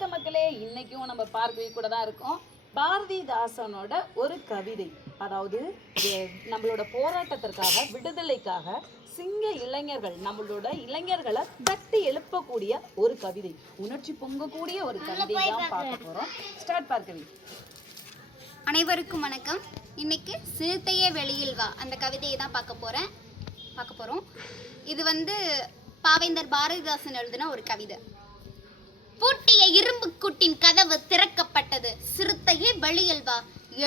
வணக்கம் மக்களே இன்னைக்கும் நம்ம பார்க்கவே கூட தான் இருக்கோம். பாரதிதாசனோட ஒரு கவிதை. அதாவது நம்மளோட போராட்டத்திற்காக விடுதலைக்காக சிங்க இளைஞர்கள் நம்மளோட இளைஞர்களை தட்டி எழுப்பக்கூடிய ஒரு கவிதை. உணர்ச்சி பொங்கக்கூடிய ஒரு கவிதை தான் பார்க்க போறோம். ஸ்டார்ட் பார்க்கவி. அனைவருக்கும் வணக்கம். இன்னைக்கு சிறுத்தையே வெளியில் வா. அந்த கவிதையை தான் பார்க்க போறேன். பார்க்க போறோம். இது வந்து பாவேந்தர் பாரதிதாசன் எழுதின ஒரு கவிதை. பூட்டிய இரும்பு கூட்டின் கதவு திறக்கப்பட்டது. சிறுத்தையே வெளியில் வா.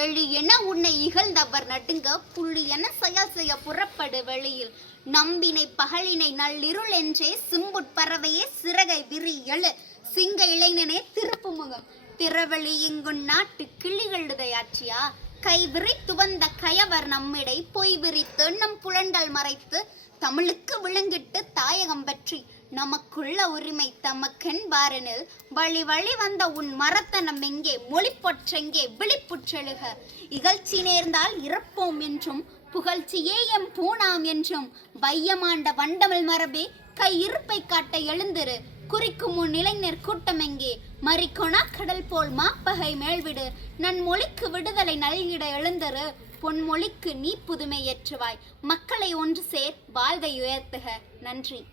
எழு என உன்னை இகழ்ந்தவர் நடுங்க புள்ளி என செயல் செய்ய புறப்படு வெளியில். நம்பினை பகலினை நள்ளிருள் என்றே சிம்புட் பறவையே சிறகை விரி எழு. சிங்க இளைஞனே திருப்பு முகம். திறவழி இங்குன் நாட்டு கிளிகளுடையாச்சியா கை விரித்து துவந்த கயவர் நம்மிடை பொய் விரித்து நம் புலன்கள் மறைத்து தமிழுக்கு விளங்கிட்டு தாயகம் பற்றி. நமக்குள்ள உரிமை தமக்கென்பாரெனில் வழி வழி வந்த உன் மரத்தனம் எங்கே? மொழிப்பொற்றெங்கே? விழிப்புற்றெழுக இகழ்ச்சி நேர்ந்தால் இறப்போம் என்றும் புகழ்ச்சியே எம் பூணாம் என்றும். வையமாண்ட வண்டமிழ் மரபே கை இருப்பை காட்ட எழுந்திரு. குறிக்கும் உன் இளைஞர் கூட்டம் எங்கே? மறிக்கொணா கடல் போல் மாப்பகை மேல்விடு. நன் மொழிக்கு விடுதலை நல்கிட எழுந்தரு. பொன்மொழிக்கு நீ புதுமை ஏற்றுவாய். மக்களை ஒன்று சேர் வாழ்வை உயர்த்துக. நன்றி.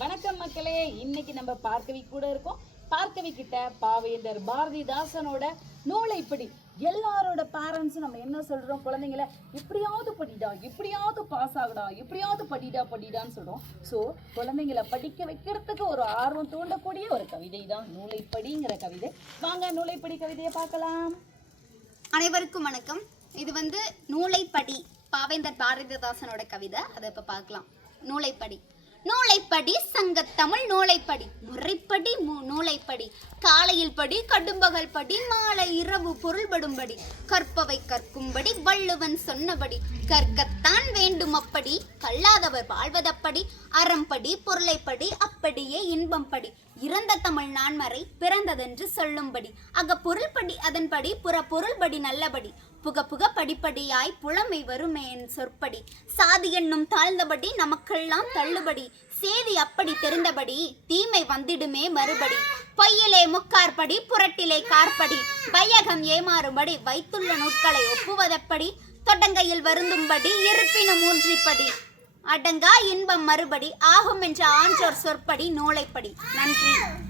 வணக்கம் மக்களே. இன்னைக்கு நம்ம பார்க்கவி கூட இருக்கோம். பார்க்கவி கிட்ட பாவேந்தர் பாரதிதாசனோட நூலைப்படி எல்லாரோட பேரண்ட்ஸும் நம்ம என்ன சொல்கிறோம் குழந்தைங்கள? எப்படியாவது படிடா எப்படியாவது பாஸ் ஆகுடா எப்படியாவது படிடா படிடான்னு சொல்கிறோம் ஸோ குழந்தைங்கள படிக்க வைக்கிறதுக்கு ஒரு ஆர்வம் தூண்டக்கூடிய ஒரு கவிதை தான் நூலைப்படிங்கிற கவிதை. வாங்க நூலைப்படி கவிதையை பார்க்கலாம். அனைவருக்கும் வணக்கம். இது வந்து நூலைப்படி பாவேந்தர் பாரதிதாசனோட கவிதை. அதை இப்போ பார்க்கலாம். நூலைப்படி. நூலைப்படி சங்க தமிழ் நூலைப்படி முறைப்படி மு- நூலைப்படி காலையில் படி கடும்பகல் படி மாலை இரவு பொருள்படும்படி கற்பவை கற்கும்படி வள்ளுவன் சொன்னபடி கற்கத்தான் வேண்டும் அப்படி கல்லாதவர் வாழ்வதப்படி அறம்படி பொருளைப்படி அப்படியே இன்பம் படி இறந்த தமிழ் நான்மறை பிறந்ததென்று சொல்லும்படி அக பொருள்படி அதன்படி புற பொருள்படி நல்லபடி புக புக படிப்படியாய் புலமை வருமே என் சொற்படி. சாதி என்னும் தாழ்ந்தபடி நமக்கெல்லாம் தள்ளுபடி. சேதி அப்படி தெரிந்தபடி தீமை வந்திடுமே மறுபடி. பொய்யிலே முக்கார்படி புரட்டிலே கார்படி வையகம் ஏமாறும்படி வைத்துள்ள நூட்களை ஒப்புவதப்படி? தொடங்கையில் வருந்தும்படி இருப்பினும் ஊன்றிப்படி. அடங்கா இன்பம் மறுபடி ஆகும் என்ற ஆன்றோர் சொற்படி நூலைப்படி. நன்றி.